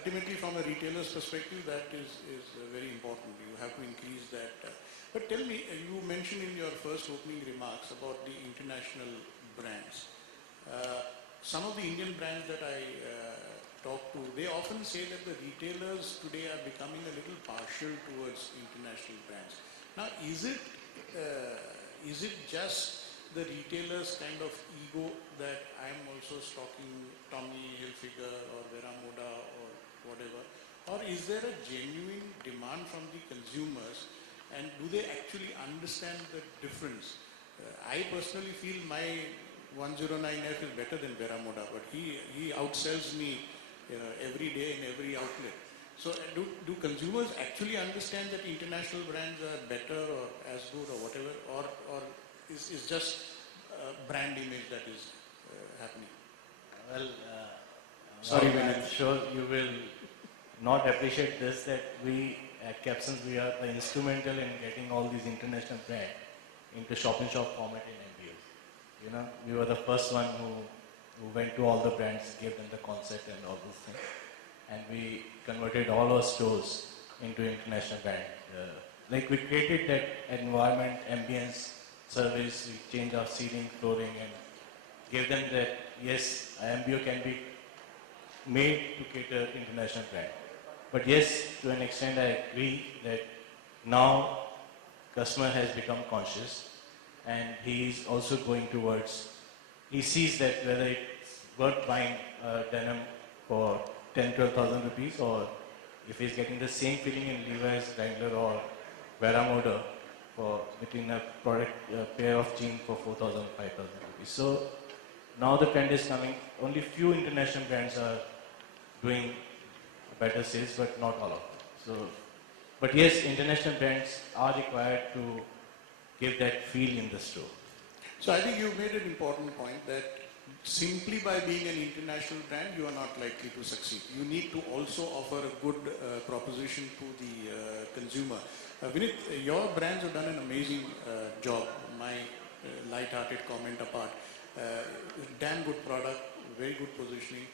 ultimately from a retailer's perspective, that is very important. You have to increase that. But tell me, you mentioned in your first opening remarks about the international brands. Some of the Indian brands that I talk to, they often say that the retailers today are becoming a little partial towards international brands. Now, is it just the retailers' kind of ego that I'm also stocking Tommy Hilfiger or Vera Moda or whatever, or is there a genuine demand from the consumers, and do they actually understand the difference? I personally feel my 109F is better than Vera Moda, but he outsells me every day in every outlet. So do consumers actually understand that international brands are better or as good or whatever, or is just brand image that is happening? Well, sorry, I'm sure you will not appreciate this, that we at Capsons, we are the instrumental in getting all these international brands into shop-in-shop format in MBOs. You know, we were the first one who went to all the brands, gave them the concept and all those things. And we converted all our stores into international brand. Like we created that environment, ambience, service, we changed our ceiling, flooring, and gave them that, yes, MBO can be made to cater international brand. But yes, to an extent I agree that now customer has become conscious and he is also going towards, he sees that whether it's worth buying denim for 10,000-12,000 rupees, or if he's getting the same feeling in Levi's, Wrangler or Vera Moda for between a product pair of jeans for 4,000, 5,000 rupees. So now the trend is coming. Only few international brands are doing better sales, but not all of them. So, but yes, international brands are required to give that feel in the store. So I think you made an important point that simply by being an international brand, you are not likely to succeed. You need to also offer a good proposition to the consumer. Vinit, your brands have done an amazing job. My light-hearted comment apart. Damn good product, very good positioning,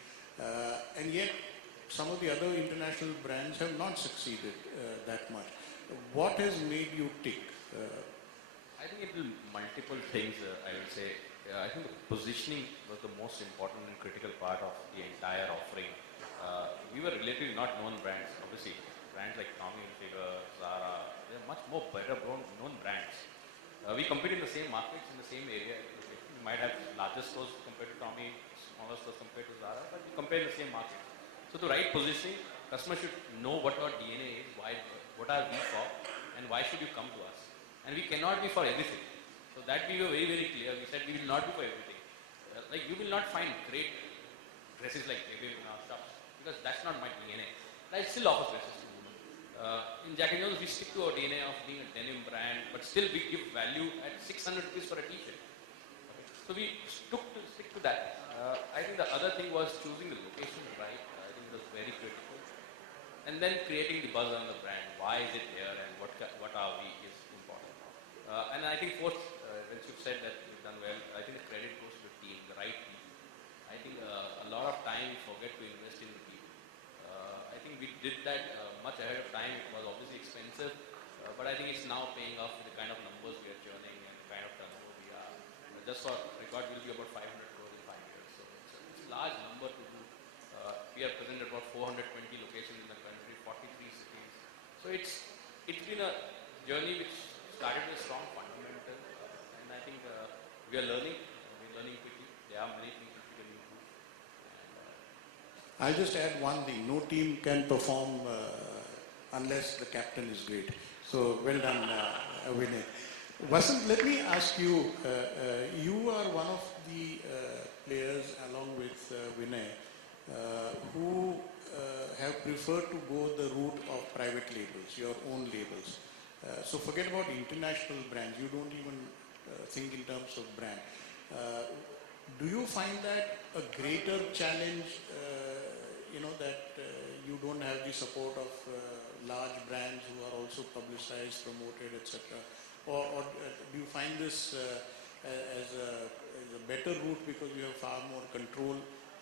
and yet some of the other international brands have not succeeded that much. What has made you tick? I think it will multiple things, I would say. I think the positioning was the most important and critical part of the entire offering. We were relatively not known brands. Obviously, brands like Tommy Hilfiger, Zara, they're much more better known brands. We compete in the same markets, in the same area. We might have larger stores compared to Tommy, smaller stores compared to Zara, but we compare in the same market. So the right positioning, customers should know what our DNA is, what are we for, and why should you come to us. And we cannot be for everything. So that we were very, very clear. We said we will not be for everything. Like you will not find great dresses like Baby in our shops, because that's not my DNA. I still offer dresses to women. In Jack & Jones, we stick to our DNA of being a denim brand, but still we give value at 600 rupees for a t-shirt. Okay. So we stick to that. I think the other thing was choosing the location right. I think it was very critical. And then creating the buzz on the brand. Why is it here and what are we is important. And I think fourth, when you've said that we've done well, I think the credit goes to the team, the right people. I think a lot of time we forget to invest in the people. I think we did that much ahead of time. It was obviously expensive, but I think it's now paying off with the kind of numbers we are churning and the kind of turnover we are. Just for record, we'll be about 500 crores in 5 years. So it's a large number to do. We are present at about 420 locations in the country, 43 cities. So it's been a journey which started with strong fundamental, and I think we are learning. We're learning quickly. There are many things which we can improve. I'll just add one thing. No team can perform unless the captain is great. So well done, Vinay. Vasant, let me ask you, you are one of the players along with Vinay who have preferred to go the route of private labels, your own labels. So forget about international brands. You don't even think in terms of brand. Do you find that a greater challenge, that you don't have the support of large brands who are also publicized, promoted, etc.? Or do you find this as a better route because you have far more control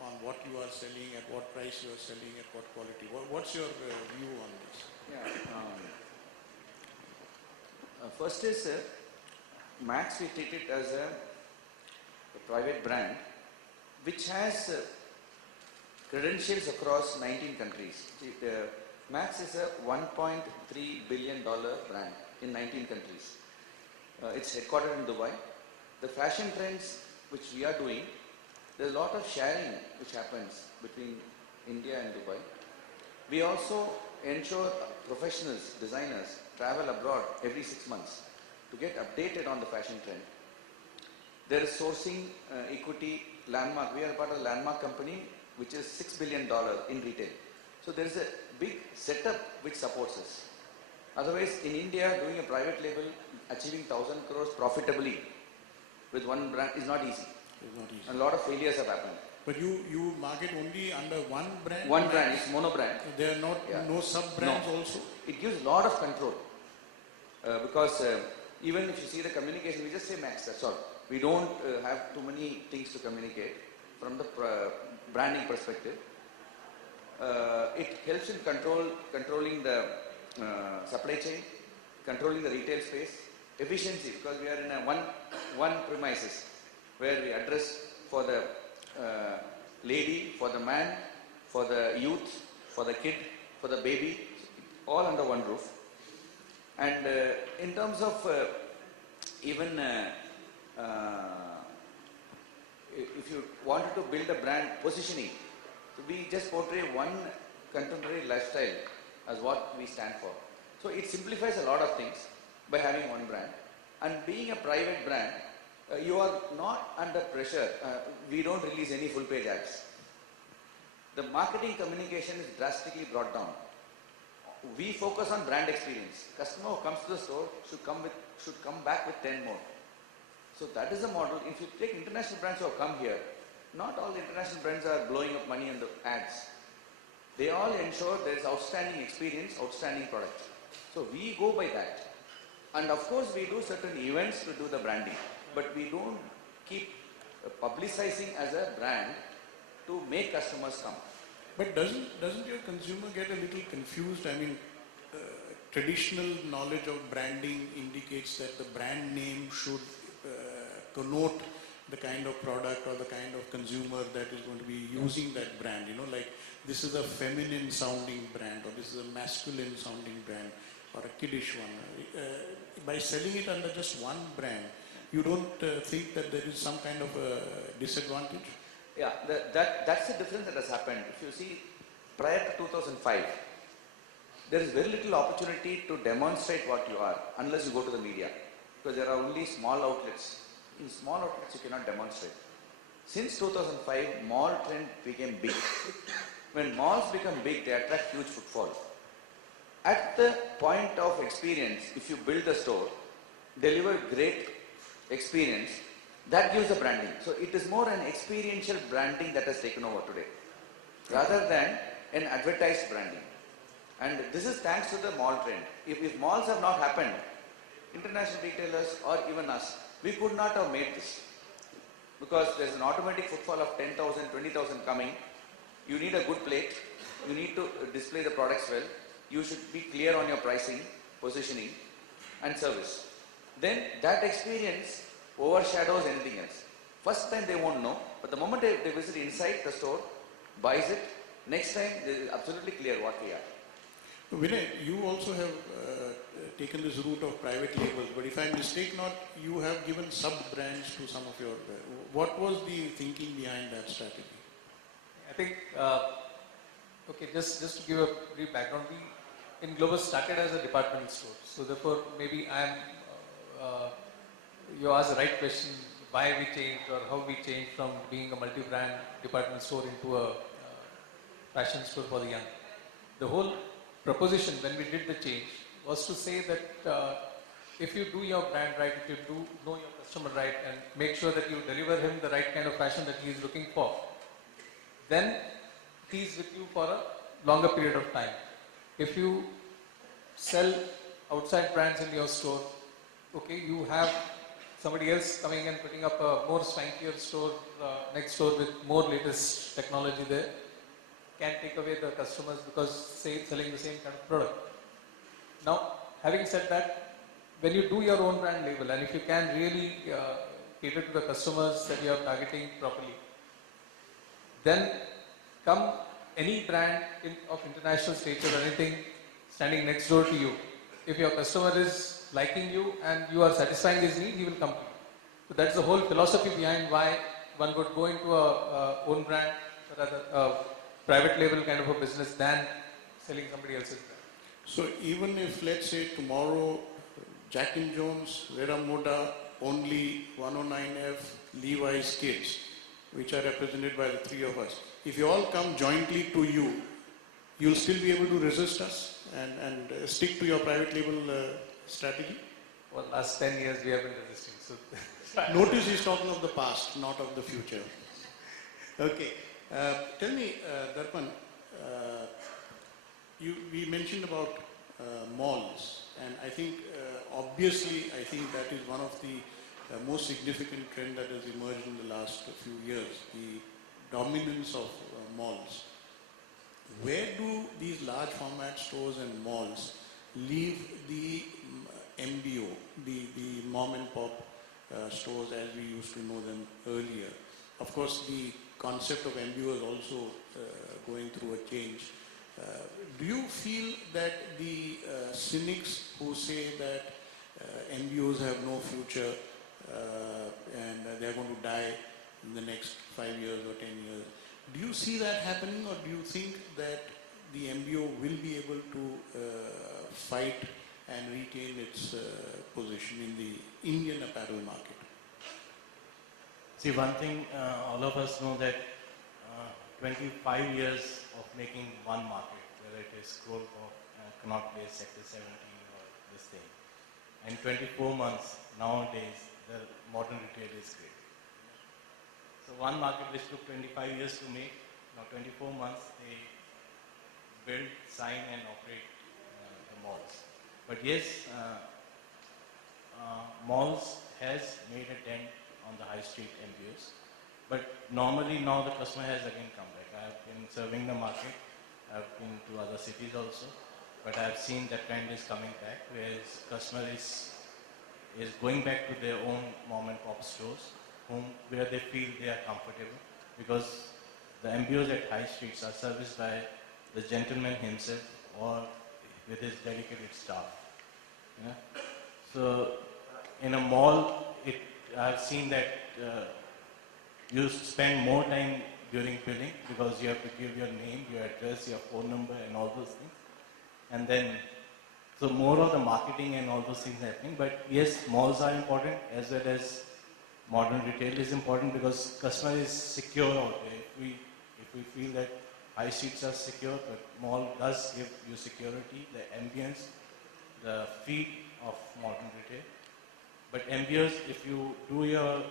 on what you are selling, at what price you are selling, at what quality? What's your view on this? Yeah. First is Max, we treat it as a private brand which has credentials across 19 countries. Max is a $1.3 billion brand in 19 countries. It's headquartered in Dubai. The fashion trends which we are doing, there's a lot of sharing which happens between India and Dubai. We also ensure professionals, designers, travel abroad every 6 months to get updated on the fashion trend. There is sourcing, equity, Landmark. We are part of the Landmark company, which is $6 billion in retail. So there is a big setup which supports us. Otherwise, in India, doing a private label, achieving 1,000 crores profitably with one brand is not easy. It's not easy. A lot of failures have happened. But you market only under one brand? One brand, it's mono brand. There are not Yeah. no sub-brands No. also? It gives a lot of control because even if you see the communication, we just say Max, that's all. We don't have too many things to communicate from the branding perspective. It helps in controlling the supply chain, controlling the retail space, efficiency, because we are in a one premises where we address for the lady, for the man, for the youth, for the kid, for the baby, all under one roof. And in terms of even if you wanted to build a brand positioning, so we just portray one contemporary lifestyle as what we stand for. So it simplifies a lot of things by having one brand. And being a private brand, you are not under pressure. We don't release any full page ads. The marketing communication is drastically brought down. We focus on brand experience. Customer who comes to the store should come back with 10 more. So that is the model. If you take international brands who have come here, not all the international brands are blowing up money on the ads. They all ensure there is outstanding experience, outstanding product. So we go by that. And of course we do certain events to do the branding, but we don't keep publicizing as a brand to make customers come. But doesn't your consumer get a little confused? I mean, traditional knowledge of branding indicates that the brand name should connote the kind of product or the kind of consumer that is going to be using that brand. You know, like this is a feminine sounding brand, or this is a masculine sounding brand, or a kiddish one. By selling it under just one brand, you don't think that there is some kind of a disadvantage? Yeah, that's the difference that has happened. If you see, prior to 2005, there is very little opportunity to demonstrate what you are unless you go to the media, because there are only small outlets. In small outlets, you cannot demonstrate. Since 2005, mall trend became big. When malls become big, they attract huge footfall. At the point of experience, if you build a store, deliver great experience, that gives the branding. So it is more an experiential branding that has taken over today, rather than an advertised branding. And this is thanks to the mall trend. If malls have not happened, international retailers or even us, we could not have made this. Because there's an automatic footfall of 10,000, 20,000 coming. You need a good plate. You need to display the products well. You should be clear on your pricing, positioning and service. Then that experience overshadows anything else. First time they won't know, but the moment they visit inside the store, buys it, next time they is absolutely clear what we are. Vinay, you also have taken this route of private labels, but if I mistake not, you have given sub-brands to some of your... What was the thinking behind that strategy? I think, okay, just to give a brief background, we in Globus started as a department store. So therefore, maybe you asked the right question, why we changed or how we changed from being a multi-brand department store into a fashion store for the young. The whole proposition when we did the change was to say that if you do your brand right, if you do know your customer right and make sure that you deliver him the right kind of fashion that he is looking for, then he's with you for a longer period of time. If you sell outside brands in your store, okay, you have somebody else coming and putting up a more swankier store next door with more latest technology there can take away the customers because selling the same kind of product. Now, having said that, when you do your own brand label and if you can really cater to the customers that you are targeting properly, then come any brand of international stature or anything standing next door to you. If your customer is liking you and you are satisfying his need, he will come to you. So that's the whole philosophy behind why one would go into a own brand, rather a private label kind of a business than selling somebody else's brand. So even if, let's say, tomorrow Jack and Jones, Vera Moda, only 109F, Levi's Kids, which are represented by the three of us, if you all come jointly to you, you'll still be able to resist us and stick to your private label strategy? Well, last 10 years we have been resisting. So Notice he's talking of the past, not of the future. Okay. Tell me, Darpan, we mentioned about malls, and I think obviously I think that is one of the most significant trend that has emerged in the last few years, the dominance of malls. Where do these large format stores and malls leave the MBO, the mom and pop stores as we used to know them earlier? Of course, the concept of MBO is also going through a change. Do you feel that the cynics who say that MBOs have no future and they are going to die in the next 5 years or 10 years, do you see that happening, or do you think that the MBO will be able to fight and retain its position in the Indian apparel market? See, one thing all of us know that 25 years of making one market, whether it is Scroll Connaught Place, Sector 17 or this thing, and 24 months nowadays, the modern retail is great. So one market which took 25 years to make, now 24 months they build, sign and operate the malls. But yes, malls has made a dent on the high street MBOs. But normally now the customer has again come back. I have been serving the market, I have been to other cities also, but I have seen that trend is coming back, whereas customer is going back to their own mom and pop stores, where they feel they are comfortable, because the MBOs at high streets are serviced by the gentleman himself or with his dedicated staff. Yeah? So in a mall, I've seen that you spend more time during billing because you have to give your name, your address, your phone number and all those things. And then, so more of the marketing and all those things happening. But yes, malls are important as well as modern retail is important because customer is secure out there. If we feel that high streets are secure, but mall does give you security, the ambience, the feel of modern retail. But MBOs, if you do your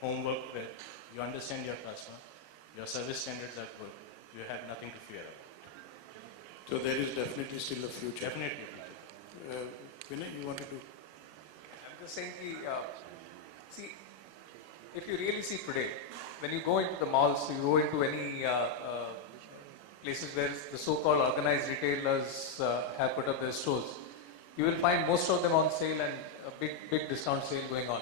homework well, you understand your customer, your service standards are good, you have nothing to fear about. So there is definitely still a future. Definitely. Vinay, you wanted to? I'm just saying, see, if you really see today, when you go into the malls, you go into any places where the so-called organized retailers have put up their stores, you will find most of them on sale and a big discount sale going on.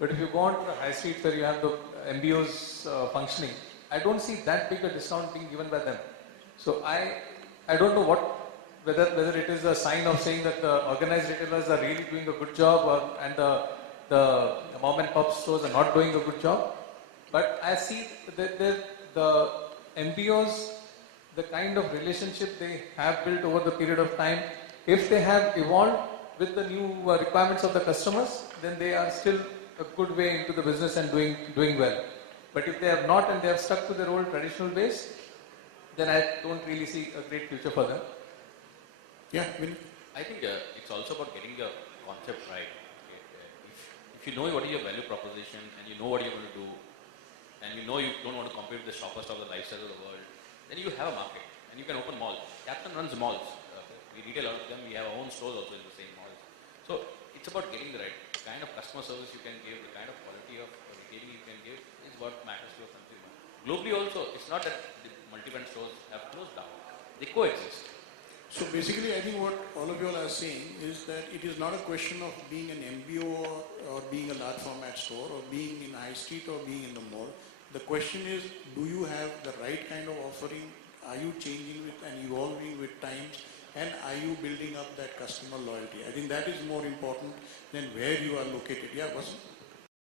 But if you go on to the high street where you have the MBOs functioning, I don't see that big a discount being given by them. So I don't know whether it is a sign of saying that the organized retailers are really doing a good job and the mom and pop stores are not doing a good job. But I see that the MBOs, the kind of relationship they have built over the period of time, if they have evolved with the new requirements of the customers, then they are still a good way into the business and doing well. But if they have not and they have stuck to their old traditional ways, then I don't really see a great future for them. Yeah, Vinay? I think it's also about getting the concept right. Okay? If you know what is your value proposition and you know what you're going to do, and you know you don't want to compete with the shoppers of the lifestyle of the world, then you have a market and you can open malls. Captain runs malls. We retail out of them. We have our own stores also in the same malls. So it's about getting the right The kind of customer service you can give, the kind of quality of retailing you can give is what matters to a consumer. Globally also, it's not that the multi-brand stores have closed down. They coexist. So basically, I think what all of you all are saying is that it is not a question of being an MBO or being a large format store or being in high street or being in the mall. The question is, do you have the right kind of offering? Are you changing with and evolving with times? And are you building up that customer loyalty? I think that is more important than where you are located. Yeah, Vasu?